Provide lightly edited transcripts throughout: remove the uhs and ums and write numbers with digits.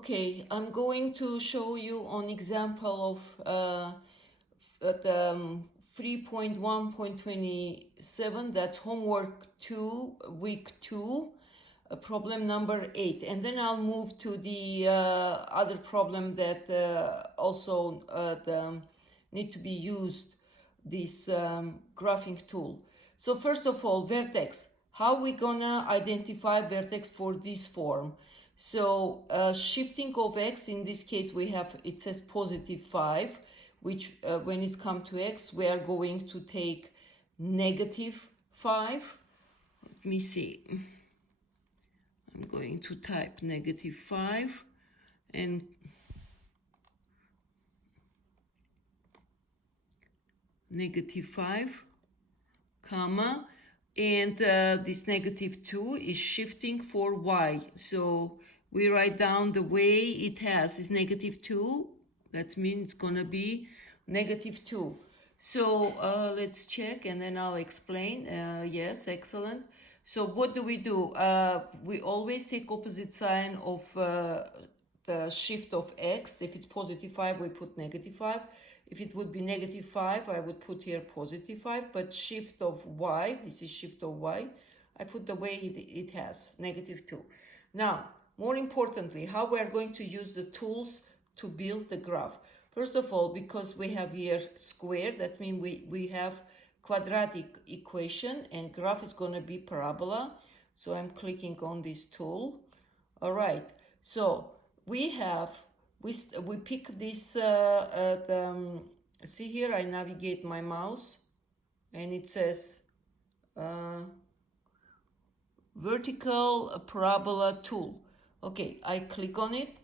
Okay, I'm going to show you an example of the 3.1.27, that's homework 2, week 2, problem number 8. And then I'll move to the other problem that also need to be used, this graphing tool. So first of all, vertex. How we gonna identify vertex for this form? So shifting of x, in this case we have, it says positive 5, which when it's come to x, we are going to take negative 5. Let me see. I'm going to type negative 5 and negative 5, comma, and this negative 2 is shifting for y. So we write down the way it has is negative 2. That means it's going to be negative 2. So let's check and then I'll explain. Yes, excellent. So what do? We always take opposite sign of the shift of x. If it's positive 5, we put negative 5. If it would be negative 5, I would put here positive 5. But shift of y, this is shift of y, I put the way it has, negative 2. Now, more importantly, how we are going to use the tools to build the graph. First of all, because we have here square, that means we have quadratic equation and graph is going to be parabola. So I'm clicking on this tool. All right. So we pick this, see here, I navigate my mouse and it says vertical parabola tool. Okay, I click on it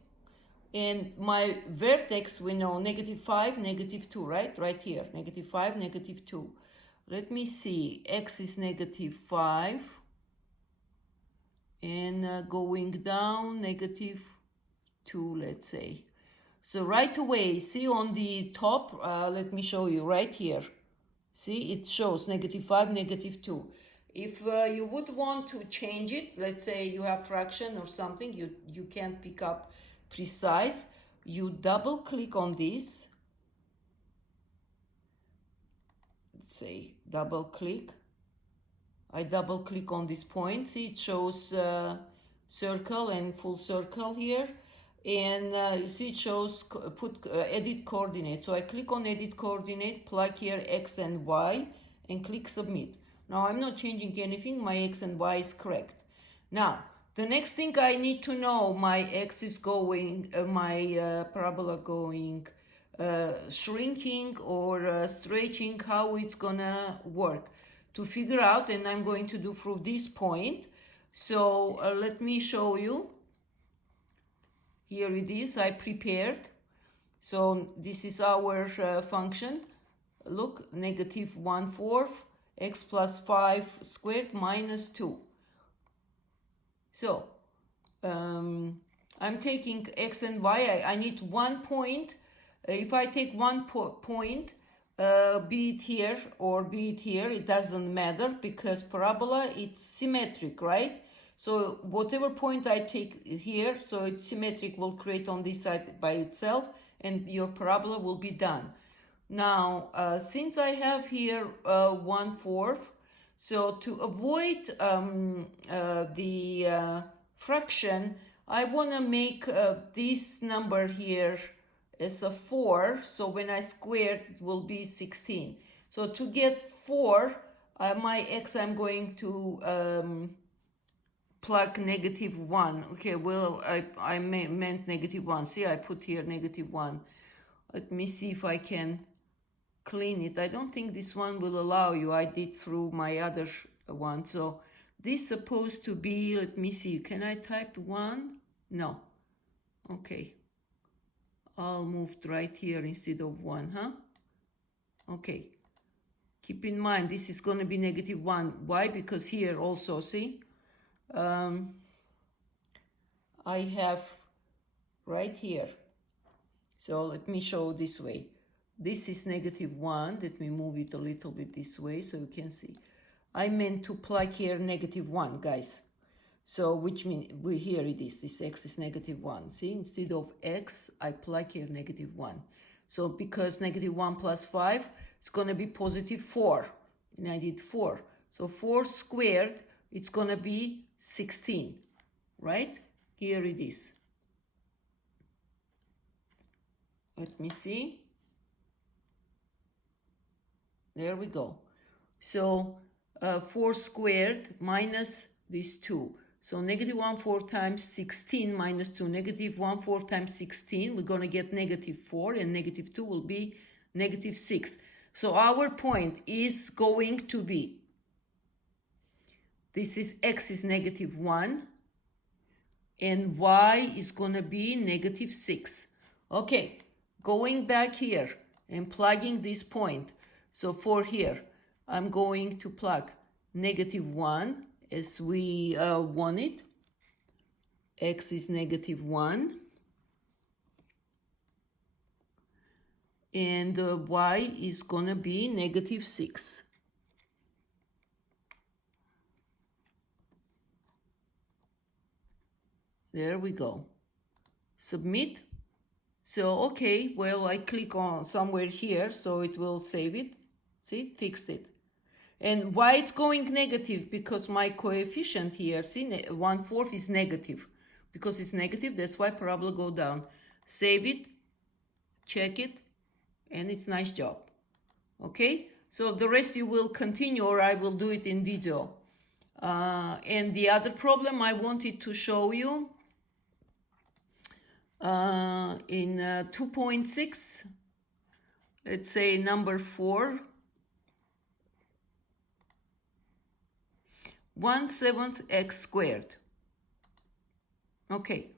and my vertex, we know negative 5, negative 2, right? Right here, negative 5, negative 2. Let me see, x is negative 5 and going down negative 2, let's say. So right away, see on the top, let me show you right here. See, it shows negative 5, negative 2. If you would want to change it, let's say you have fraction or something, you can't pick up precise, you double click on this. Let's say double click. I double click on this point. See, it shows circle and full circle here. And you see it shows edit coordinate. So I click on edit coordinate, plug here x and y, and click submit. Now I'm not changing anything. My x and y is correct. Now, the next thing I need to know, my x is going, my parabola going shrinking or stretching, how it's gonna work. To figure out, and I'm going to do through this point. So let me show you. Here it is, I prepared. So this is our function. Look, negative 1/4 x plus 5 squared minus 2. So I'm taking x and y. I need 1 point. If I take 1 point, be it here or be it here, it doesn't matter because parabola, it's symmetric, right? So whatever point I take here, so it's symmetric, will create on this side by itself and your parabola will be done. Now, since I have here 1/4, so to avoid the fraction, I want to make this number here as a 4. So when I square it, it will be 16. So to get 4, my x, I'm going to plug negative 1. Okay, well, I meant negative 1. See, I put here negative 1. Let me see if I can clean it. I don't think this one will allow you. I did through my other one. So this is supposed to be, let me see, can I type 1? No. Okay. I'll move right here instead of 1, huh? Okay. Keep in mind, this is going to be negative 1. Why? Because here also, see? I have right here. So let me show this way. This is negative 1. Let me move it a little bit this way so you can see. I meant to plug here negative 1, guys. So which means here it is, this x is -1. See, instead of x, I plug here -1. So because -1 plus 5, it's going to be +4. And I did 4. So 4 squared, it's going to be 16, right? Here it is. Let me see. There we go. So 4 squared minus this 2. So -1 4 times 16 minus 2, -1 4 times 16, we're going to get -4, and -2 will be -6. So our point is going to be, this is x is -1, and y is going to be -6. Okay, going back here and plugging this point. So for here, I'm going to plug -1 as we want it. X is -1. And y is going to be -6. There we go. Submit. So, okay, well, I click on somewhere here, so it will save it. See, it fixed it. And why it's going negative? Because my coefficient here, see, 1/4 is negative. Because it's negative, that's why parabola go down. Save it, check it, and it's nice job. Okay, so the rest you will continue, or I will do it in video. And the other problem I wanted to show you in 2.6, let's say number 4, 1/7 x squared. Okay,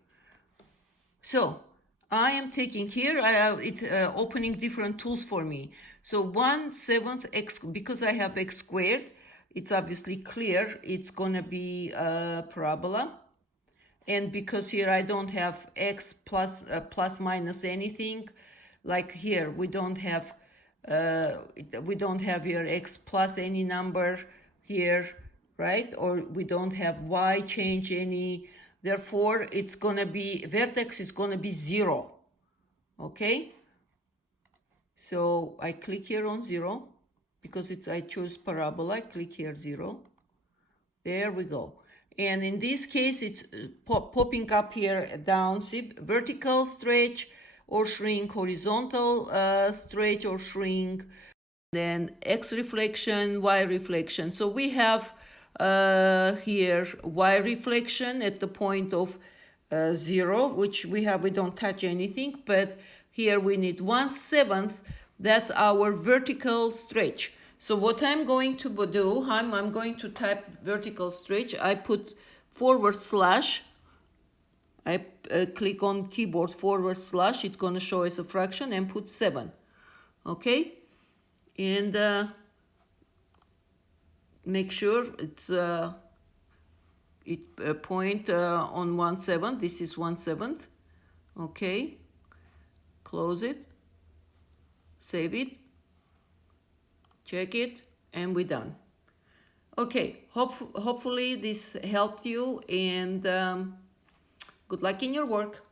so I am taking here, I have it opening different tools for me. So 1/7 x, because I have x squared, it's obviously clear it's gonna be a parabola. And because here I don't have x plus minus anything, like here we don't have here x plus any number here, right? Or we don't have y change any. Therefore, it's gonna be, vertex is gonna be 0. Okay? So I click here on 0 because I choose parabola. I click here 0. There we go. And in this case, it's popping up here down, see, vertical stretch or shrink, horizontal stretch or shrink, then x reflection, y reflection. So we have here y reflection at the point of 0, which we don't touch anything, but here we need 1/7, that's our vertical stretch. So what I'm going to do, I'm going to type vertical stretch. I put /, I click on keyboard /, it's going to show as a fraction, and put 7. Okay? And make sure it's point on 1/7. This is 1/7. Okay? Close it. Save it. Check it, and we're done. Okay, hopefully this helped you, and good luck in your work.